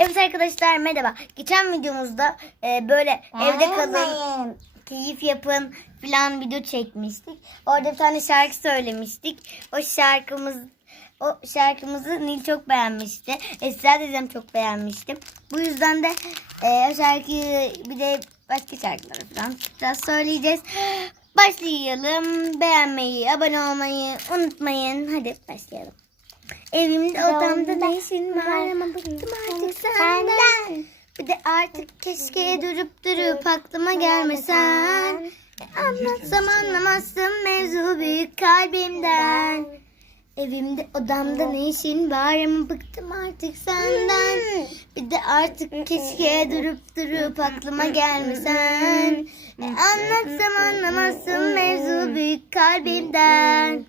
Evet arkadaşlar merhaba. Geçen videomuzda e, böyle evde kalın, keyif yapın filan video çekmiştik. Orada bir tane şarkı söylemiştik. O şarkımız o şarkımızı Nil çok beğenmişti. Esra dedem çok beğenmiştim. Bu yüzden de e, o şarkıyı bir de başka şarkıları falan biraz söyleyeceğiz. Başlayalım. Beğenmeyi, abone olmayı unutmayın. Hadi başlayalım. Evimde odamda ne işin var ama bıktım artık senden. Bir de artık keşke durup durup aklıma gelmesen. Anlatsam anlamazsın mevzu büyük kalbimden. Evimde odamda ne işin var ama bıktım artık senden. Bir de artık keşke durup durup aklıma gelmesen. E, anlatsam anlamazsın mevzu büyük kalbimden.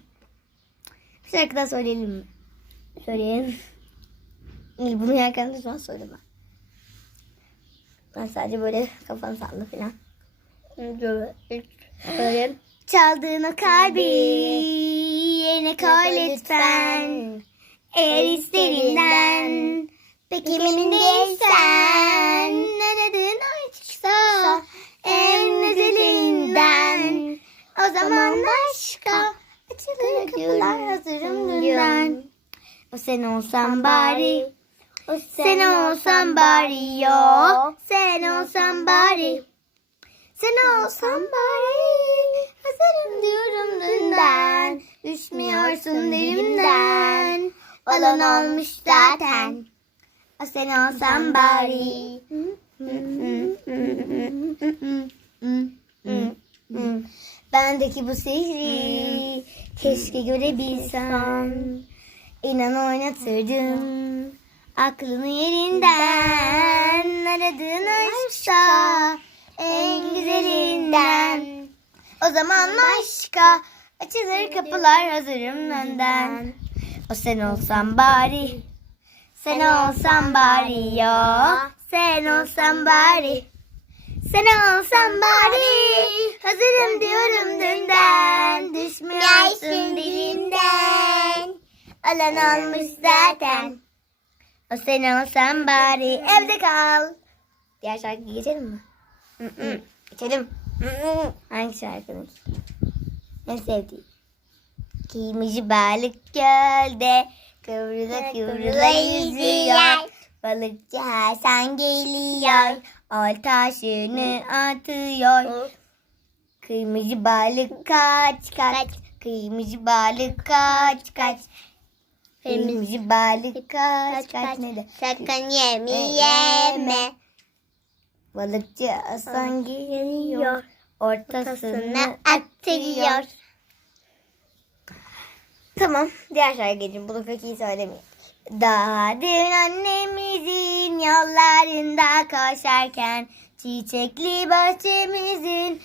Bir şarkı daha söyleyelim mi? Söyleyelim. Bunu yerken lütfen söyleme. Ben sadece böyle kafam sallı falan. Böyle. Çaldığın o kalbi yerine koy lütfen. Eğer hislerimden pek emin değilsen aradığın aşksa en özelinden o zaman başka açılır kapılar hazırım dünden. O sen olsan bari. O sen olsan bari yo. sen olsan bari. Sen olsan bari. Hazırım diyorum dünden. Düşmüyorsun dilimden. Olan olmuş zaten. O sen olsan bari. Bendeki bu sihri keşke görebilsem İnan oynatırdım. Aklını yerinden aradığın aşksa en güzelinden. O zaman başka açılır kapılar hazırım önden. O sen olsan bari, sen olsan bari ya, sen olsan bari. Sen olsan bari. hazırım diyorum dünden. Düşmüyorsun dilimden alan olmuş zaten. O sen olsan bari evde kal. Diğer şarkıyı geçelim mi? Hı-hı. geçelim. Hı-hı. hangi şarkının? en sevdiğim Kıyımcı balık gölde kıvrıla kıvrıla yüzüyor. Balıkçı Hasan geliyor. Oltasını atıyor. Kırmızı balık kaç kaç Kırmızı balık kaç kaç Kırmızı balık kaç kaç ne de. Sakın yeme. yeme. Balıkçı Hasan geliyor. Ortasını atıyor. Tamam diğer şarkı geçin bunu pek iyi söylemeyeyim daha dün annemizin yollarında koşarken çiçekli bahçemizin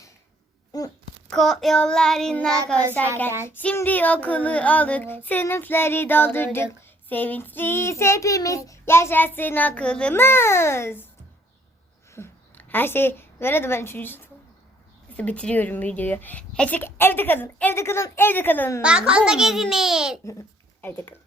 ko- yollarında koşarken şimdi okulu olduk sınıfları doldurduk sevinçliyiz hepimiz yaşasın okulumuz her şey böyle de ben üçüncü sınıf- Neyse, bitiriyorum videoyu. Hashtag evde kalın, evde kalın, evde kalın. Balkonda gezinin. Evde kalın.